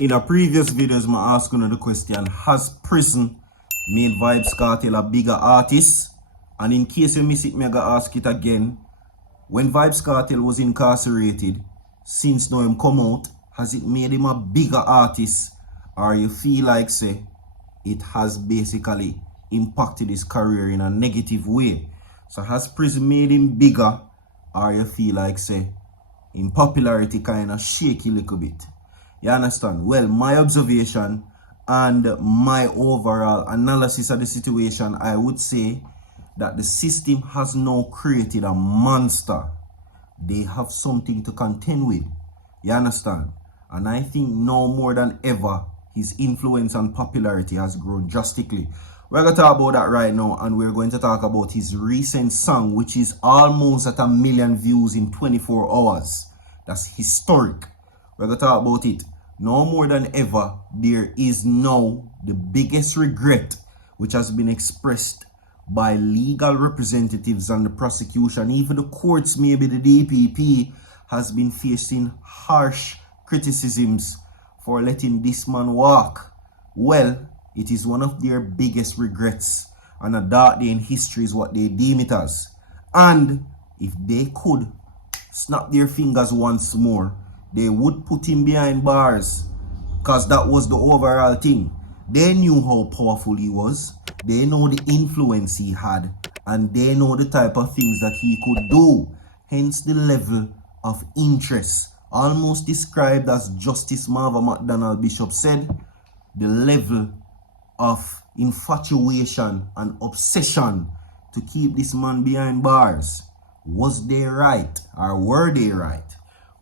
In a previous videos, I asked you the question, has Pris0n made Vybz Kartel a bigger artist? And in case you miss it, me gonna ask it again. When Vybz Kartel was incarcerated, since now him come out, has it made him a bigger artist? Or you feel like, say, it has basically impacted his career in a negative way? So has Pris0n made him bigger? Or you feel like, say, in popularity kind of shaky a little bit? You understand? Well, my observation and my overall analysis of the situation, I would say that the system has now created a monster. They have something to contend with. You understand? And I think now more than ever, his influence and popularity has grown drastically. We're going to talk about that right now, and we're going to talk about his recent song, which is almost at 1 million views in 24 hours. That's historic. We're going to talk about it. No more than ever, there is now the biggest regret which has been expressed by legal representatives and the prosecution. Even the courts, maybe the DPP, has been facing harsh criticisms for letting this man walk. Well, it is one of their biggest regrets, and a dark day in history is what they deem it as. And if they could snap their fingers once more, they would put him behind bars, because that was the overall thing. They knew how powerful he was, they know the influence he had, and they know the type of things that he could do. Hence the level of interest, almost described as Justice Marva McDonald Bishop said, the level of infatuation and obsession to keep this man behind bars. Was they right, or were they right?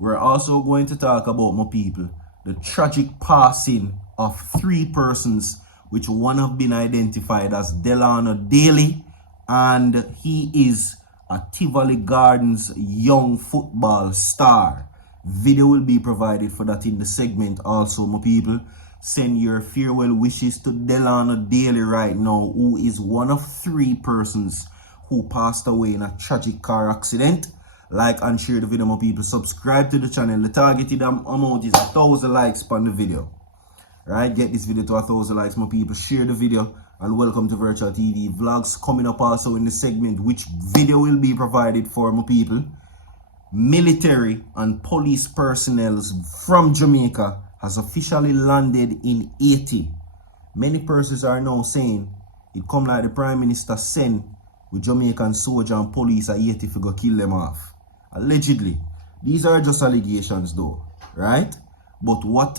We're also going to talk about, my people, the tragic passing of 3 persons, which one have been identified as Delano Daley, and he is a Tivoli Gardens young football star. Video will be provided for that in the segment also, my people. Send your farewell wishes to Delano Daley right now, who is one of 3 persons who passed away in a tragic car accident. Like and share the video, my people. Subscribe to the channel. The targeted amount is 1,000 likes on the video. Right? Get this video to 1,000 likes, my people. Share the video, and welcome to Virtual TV Vlogs. Coming up also in the segment, which video will be provided for, my people. Military and police personnel from Jamaica has officially landed in Haiti. Many persons are now saying it come like the Prime Minister sent with Jamaican soldier and police at Haiti to go kill them off. Allegedly. These are just allegations though, right? But what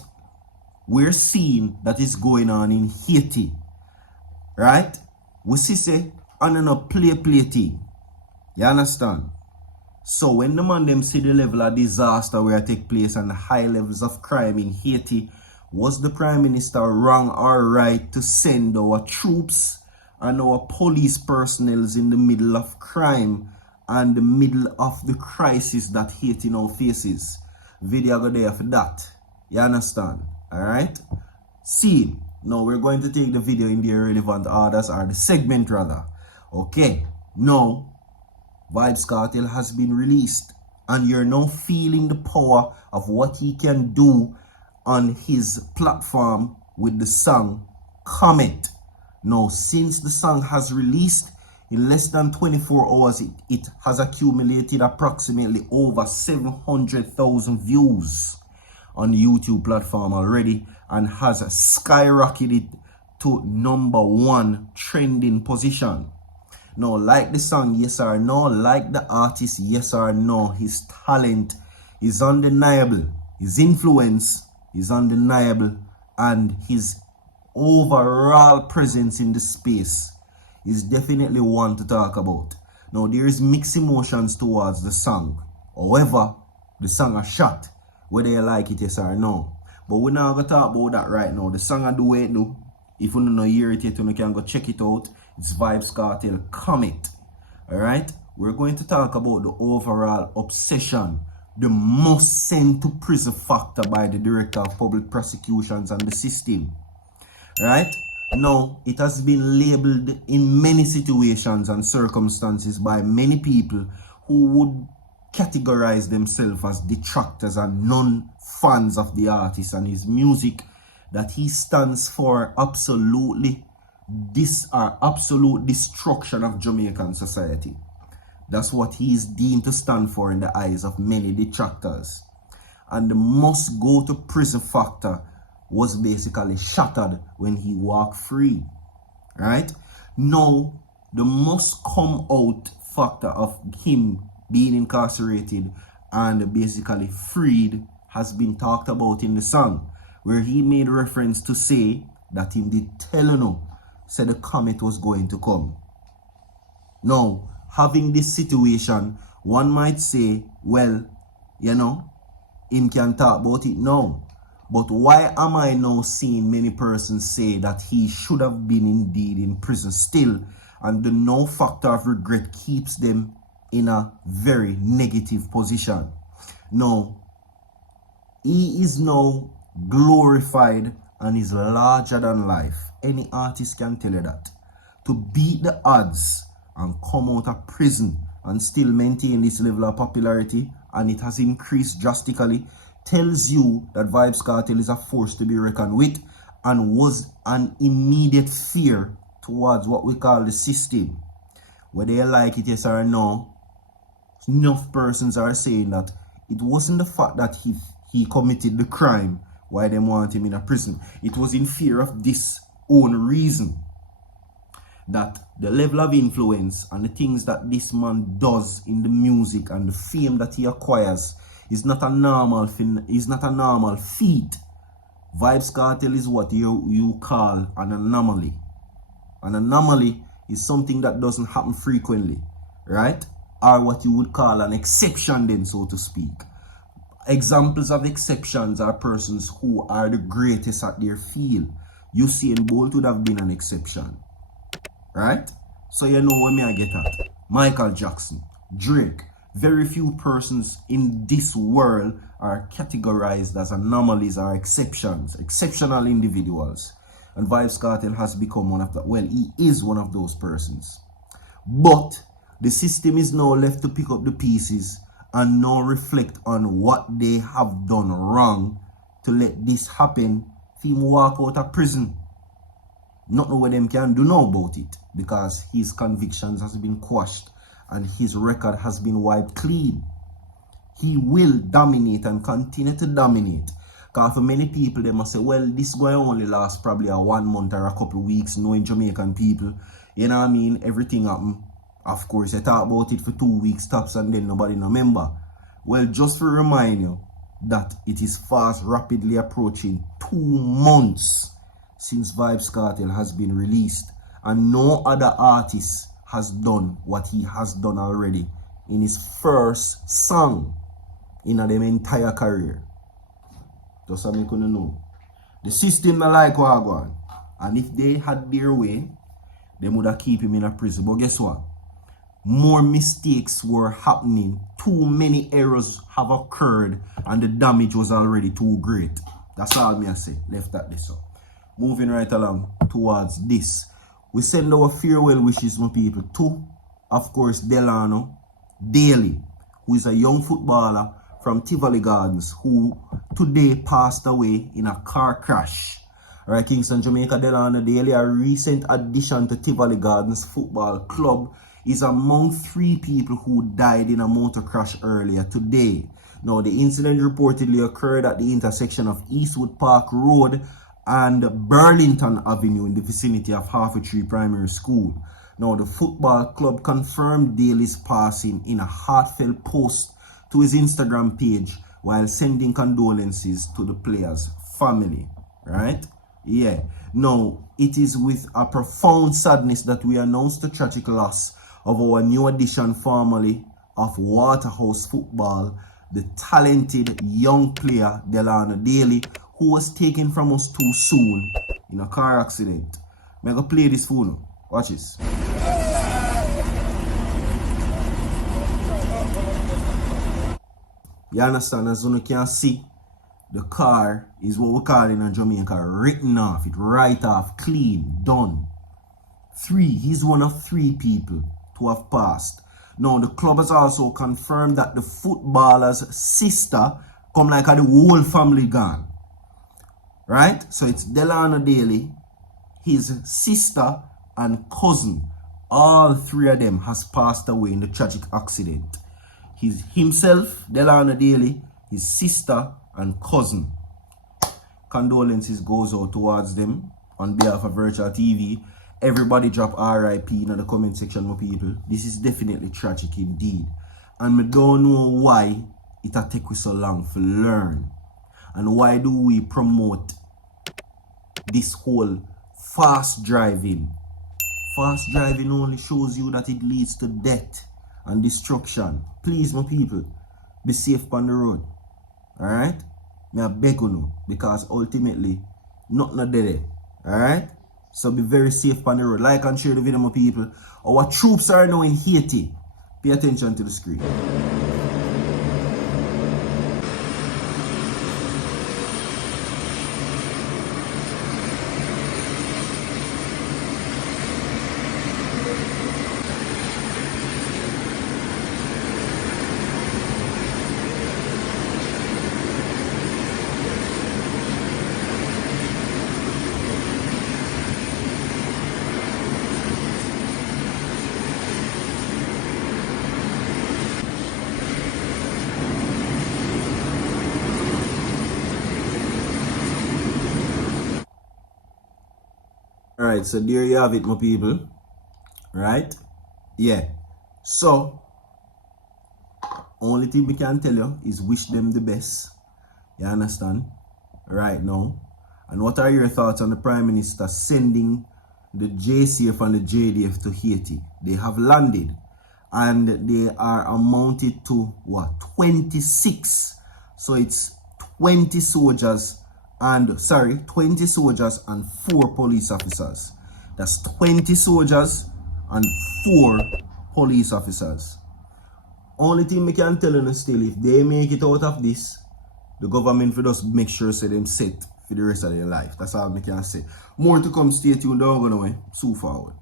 we're seeing that is going on in Haiti, right? We see say, on a play thing. You understand? So when the man them see the level of disaster where it take place and the high levels of crime in Haiti, was the Prime Minister wrong or right to send our troops and our police personnel in the middle of crime and the middle of the crisis that Haiti now faces? Video go there for that. You understand? Alright? See, now we're going to take the video in the irrelevant orders, or the segment rather. Okay, now Vybz Kartel has been released, and you're now feeling the power of what he can do on his platform with the song Comet. Now, since the song has released, in less than 24 hours, it has accumulated approximately over 700,000 views on the YouTube platform already, and has skyrocketed to #1 trending position. Now, like the song, yes or no? Like the artist, yes or no? His talent is undeniable. His influence is undeniable. And his overall presence in the space is definitely one to talk about. Now, there is mixed emotions towards the song. However, the song is shot, whether you like it, yes or no. But we're not going to talk about that right now. The song I do what it do. If you don't know hear it yet, you can go check it out. It's Vybz Kartel Comet. Alright? We're going to talk about the overall obsession, the must send to prison factor by the Director of Public Prosecutions and the system. Right? Now, it has been labeled in many situations and circumstances by many people who would categorize themselves as detractors and non-fans of the artist and his music, that he stands for absolute destruction of Jamaican society. That's what he is deemed to stand for in the eyes of many detractors. And the must go to prison factor was basically shattered when he walked free. Right? Now, the must come out factor of him being incarcerated and basically freed has been talked about in the song, where he made reference to say that in the Delano said the comet was going to come. Now, having this situation, one might say, well, you know, him can talk about it now. But why am I now seeing many persons say that he should have been indeed in prison still, and the no factor of regret keeps them in a very negative position? Now, he is now glorified and is larger than life. Any artist can tell you that. To beat the odds and come out of prison and still maintain this level of popularity, and it has increased drastically, tells you that Vybz Kartel is a force to be reckoned with and was an immediate fear towards what we call the system. Whether you like it, yes or no, enough persons are saying that it wasn't the fact that he committed the crime why they want him in a prison. It was in fear of this own reason, that the level of influence and the things that this man does in the music and the fame that he acquires is not a normal thing, is not a normal feat. Vybz Kartel is what you call an anomaly. An anomaly is something that doesn't happen frequently, right? Or what you would call an exception then, so to speak. Examples of exceptions are persons who are the greatest at their field. Usain Bolt would have been an exception, right? So you know what I get at. Michael Jackson, Drake. Very few persons in this world are categorized as anomalies or exceptions, exceptional individuals. And Vybz Kartel has become one of the, well, he is one of those persons. But the system is now left to pick up the pieces and now reflect on what they have done wrong to let this happen for him walk out of prison. Not know what them can do now about it, because his convictions has been quashed and his record has been wiped clean. He will dominate and continue to dominate. Because for many people, they must say, well, this going to only last probably a 1 month or a couple of weeks, knowing Jamaican people. You know what I mean? Everything happen. Of course, they talk about it for 2 weeks tops and then nobody no remember. Well, just to remind you that it is fast, rapidly approaching 2 months since Vybz Kartel has been released. And no other artist has done what he has done already in his first song in them entire career. Just so I couldn't know. The system not like what I want. And if they had their way, they would have keep him in a prison. But guess what? More mistakes were happening. Too many errors have occurred and the damage was already too great. That's all me I say. Left at this up. Moving right along towards this. We send our farewell wishes, my people, to, of course, Delano, Daley, who is a young footballer from Tivoli Gardens, who today passed away in a car crash. Right, Kingston, Jamaica, Delano Daley, a recent addition to Tivoli Gardens Football Club, is among 3 people who died in a motor crash earlier today. Now, the incident reportedly occurred at the intersection of Eastwood Park Road and Burlington Avenue in the vicinity of Harvey Primary School. Now, the football club confirmed Daley's passing in a heartfelt post to his Instagram page while sending condolences to the player's family. Right? Yeah. Now, it is with a profound sadness that we announce the tragic loss of our new addition formerly of Waterhouse Football, the talented young player Delano Daley, who was taken from us too soon in a car accident. I'm going to play this for you. Watch this. You understand? As you can see, the car is what we call in Jamaica written off. It right off, clean, done. He's one of 3 people to have passed. Now, the club has also confirmed that the footballer's sister come like the whole family gone. Right? So it's Delano Daley, his sister and cousin. All three of them has passed away in the tragic accident. Himself, Delano Daley, his sister and cousin. Condolences goes out towards them on behalf of Virtual TV. Everybody drop RIP in the comment section, my people. This is definitely tragic indeed. And we don't know why it take so long to learn. And why do we promote this whole fast driving? Fast driving only shows you that it leads to death and destruction. Please, my people, be safe on the road. Alright? I beg you, because ultimately, nothing are dead. Alright? So be very safe on the road. Like and share the video, my people. Our troops are now in Haiti. Pay attention to the screen. Alright, so there you have it, my people. Right? Yeah. So, only thing we can tell you is wish them the best. You understand? Right now. And what are your thoughts on the Prime Minister sending the JCF and the JDF to Haiti? They have landed. And they are amounted to what? 26. So it's 20 soldiers and 20 soldiers and 4 police officers. That's 20 soldiers and 4 police officers. Only thing we can tell you still, if they make it out of this, the government will just make sure say them set for the rest of their life. That's all we can say. More to come, stay tuned, don't go away. So forward.